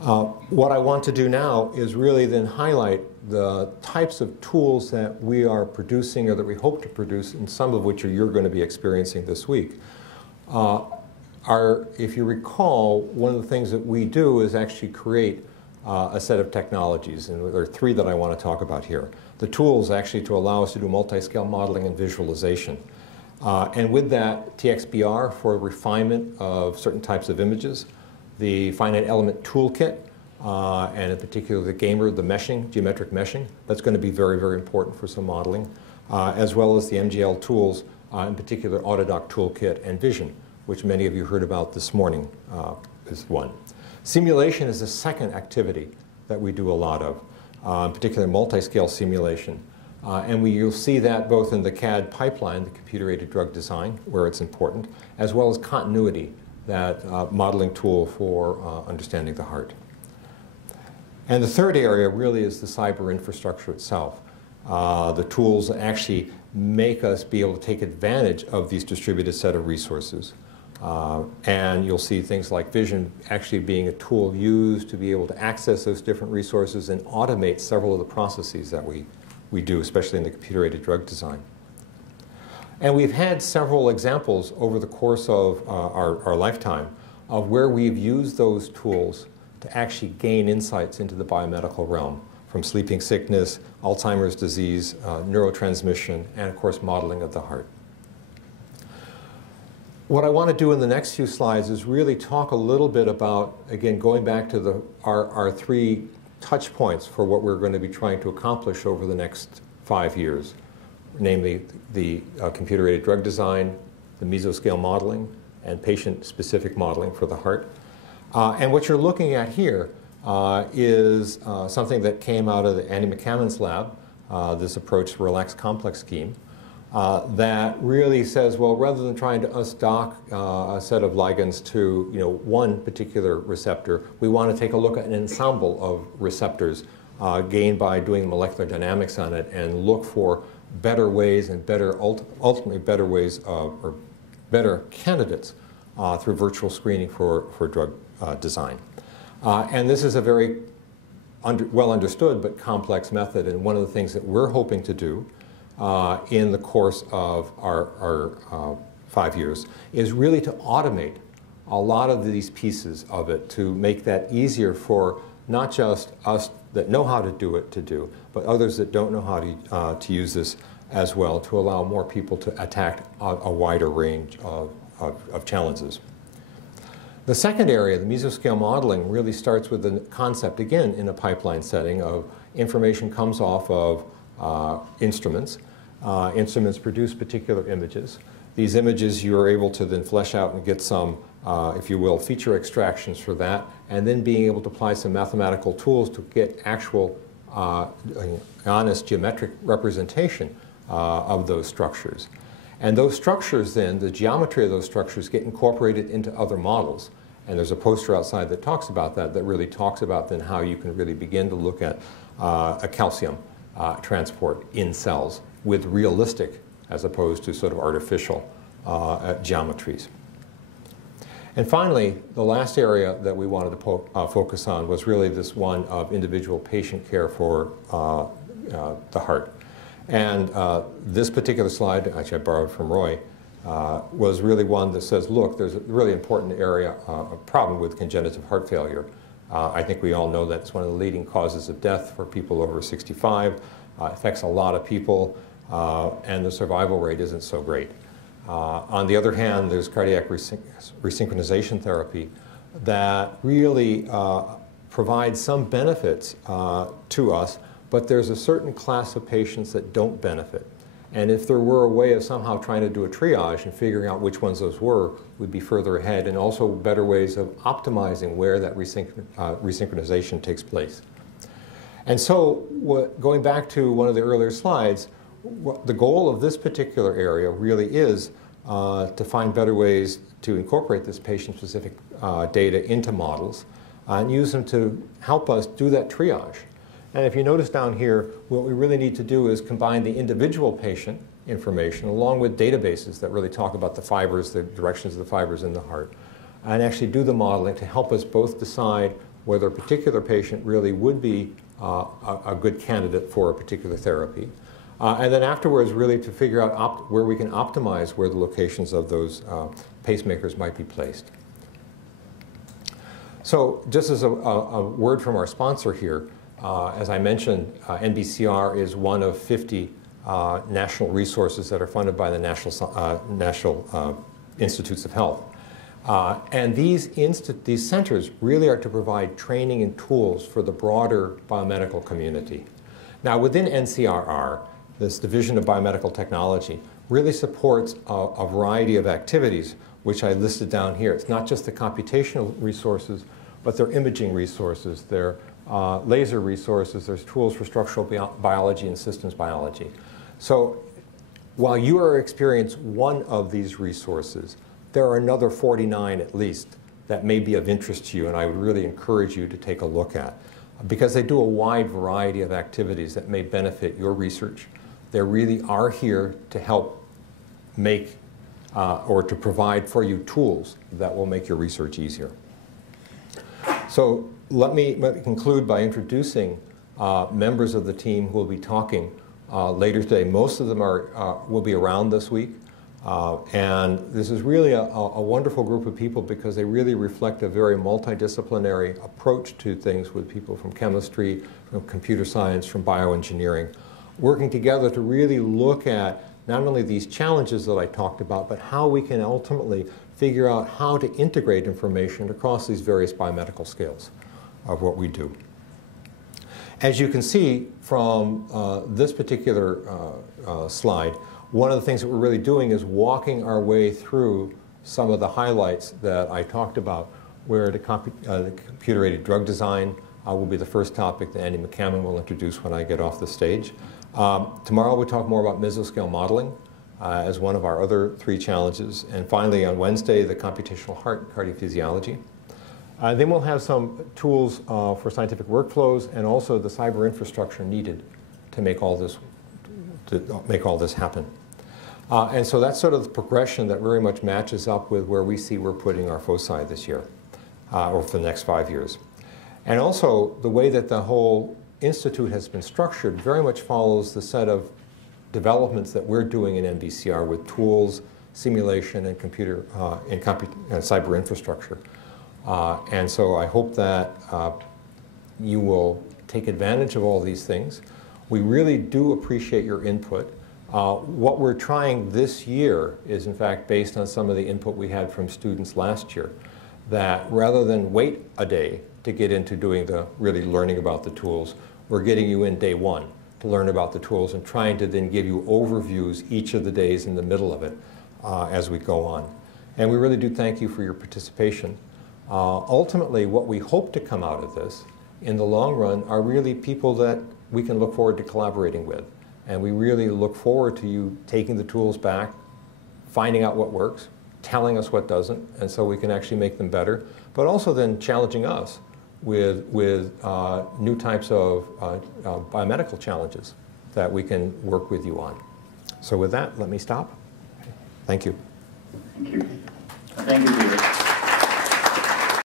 What I want to do now is really then highlight the types of tools that we are producing or that we hope to produce, and some of which you're going to be experiencing this week. If you recall, one of the things that we do is actually create a set of technologies, and there are three that I want to talk about here. The tools actually to allow us to do multi-scale modeling and visualization. And with that, TXBR for refinement of certain types of images, the finite element toolkit, and in particular the gamer, the meshing, geometric meshing. That's going to be very, very important for some modeling, as well as the MGL tools, in particular Autodoc toolkit and Vision, which many of you heard about this morning is one. Simulation is the second activity that we do a lot of, in particular multi-scale simulation. And you'll see that both in the CAD pipeline, the computer-aided drug design, where it's important, as well as continuity, that modeling tool for understanding the heart. And the third area really is the cyber infrastructure itself. The tools that actually make us be able to take advantage of these distributed set of resources. And you'll see things like Vision actually being a tool used to be able to access those different resources and automate several of the processes that we do, especially in the computer-aided drug design. And we've had several examples over the course of our lifetime of where we've used those tools to actually gain insights into the biomedical realm, from sleeping sickness, Alzheimer's disease, neurotransmission, and of course modeling of the heart. What I want to do in the next few slides is really talk a little bit about, again, going back to our three touch points for what we're going to be trying to accomplish over the next 5 years, namely the computer-aided drug design, the mesoscale modeling, and patient-specific modeling for the heart. And what you're looking at here is something that came out of the Andy McCammon's lab, this approach to relaxed complex scheme, that really says, well, rather than trying to dock a set of ligands to one particular receptor, we want to take a look at an ensemble of receptors gained by doing molecular dynamics on it and look for better ways and ultimately better ways or better candidates through virtual screening for drug design. And this is a very well understood but complex method, and one of the things that we're hoping to do in the course of our 5 years is really to automate a lot of these pieces of it to make that easier for not just us that know how to do it to do, but others that don't know how to use this as well, to allow more people to attack a wider range of challenges. The second area, the mesoscale modeling, really starts with the concept, again, in a pipeline setting of information comes off of instruments. Instruments produce particular images. These images you are able to then flesh out and get some, if you will, feature extractions for that, and then being able to apply some mathematical tools to get actual honest geometric representation of those structures. And those structures then, the geometry of those structures get incorporated into other models. And there's a poster outside that talks about that, that really talks about then how you can really begin to look at a calcium transport in cells with realistic as opposed to sort of artificial geometries. And finally, the last area that we wanted to focus on was really this one of individual patient care for the heart. And this particular slide, actually I borrowed from Roy, was really one that says, look, there's a really important area, a problem with congenital heart failure. I think we all know that it's one of the leading causes of death for people over 65. Affects a lot of people, and the survival rate isn't so great. On the other hand, there's cardiac resynchronization therapy that really provides some benefits to us, but there's a certain class of patients that don't benefit. And if there were a way of somehow trying to do a triage and figuring out which ones those were, we'd be further ahead, and also better ways of optimizing where that resynchronization takes place. And so, going back to one of the earlier slides, the goal of this particular area really is to find better ways to incorporate this patient-specific data into models and use them to help us do that triage. And if you notice down here, what we really need to do is combine the individual patient information along with databases that really talk about the fibers, the directions of the fibers in the heart, and actually do the modeling to help us both decide whether a particular patient really would be a good candidate for a particular therapy. And then afterwards, really to figure out where we can optimize where the locations of those pacemakers might be placed. So just as a word from our sponsor here, as I mentioned, NBCR is one of 50 national resources that are funded by the National Institutes of Health. And these centers really are to provide training and tools for the broader biomedical community. Now within NCRR, this Division of Biomedical Technology really supports a variety of activities, which I listed down here. It's not just the computational resources, but they're imaging resources, they're laser resources, there's tools for structural biology and systems biology. So while you are experiencing one of these resources, there are another 49 at least that may be of interest to you, and I would really encourage you to take a look at, because they do a wide variety of activities that may benefit your research. They really are here to help make or to provide for you tools that will make your research easier. So let me conclude by introducing members of the team who will be talking later today. Most of them will be around this week. And this is really a wonderful group of people because they really reflect a very multidisciplinary approach to things with people from chemistry, from computer science, from bioengineering, working together to really look at not only these challenges that I talked about, but how we can ultimately figure out how to integrate information across these various biomedical scales of what we do. As you can see from this particular slide, one of the things that we're really doing is walking our way through some of the highlights that I talked about, where the computer-aided drug design will be the first topic that Andy McCammon will introduce when I get off the stage. Tomorrow we'll talk more about mesoscale modeling as one of our other 3 challenges. And finally, on Wednesday, the computational heart cardiophysiology. Then we'll have some tools for scientific workflows and also the cyber infrastructure needed to make all this happen. And so that's sort of the progression that very much matches up with where we see we're putting our foci this year, or for the next 5 years. And also, the way that the whole institute has been structured very much follows the set of developments that we're doing in NBCR with tools, simulation, and cyber infrastructure. And so I hope that you will take advantage of all these things. We really do appreciate your input. What we're trying this year is, in fact, based on some of the input we had from students last year, that rather than wait a day to get into doing really learning about the tools, we're getting you in day 1 to learn about the tools and trying to then give you overviews each of the days in the middle of it as we go on. And we really do thank you for your participation. Ultimately, what we hope to come out of this in the long run are really people that we can look forward to collaborating with. And we really look forward to you taking the tools back, finding out what works, telling us what doesn't, and so we can actually make them better, but also then challenging us with new types of biomedical challenges that we can work with you on. So with that, let me stop. Thank you. Thank you. Thank you, Peter.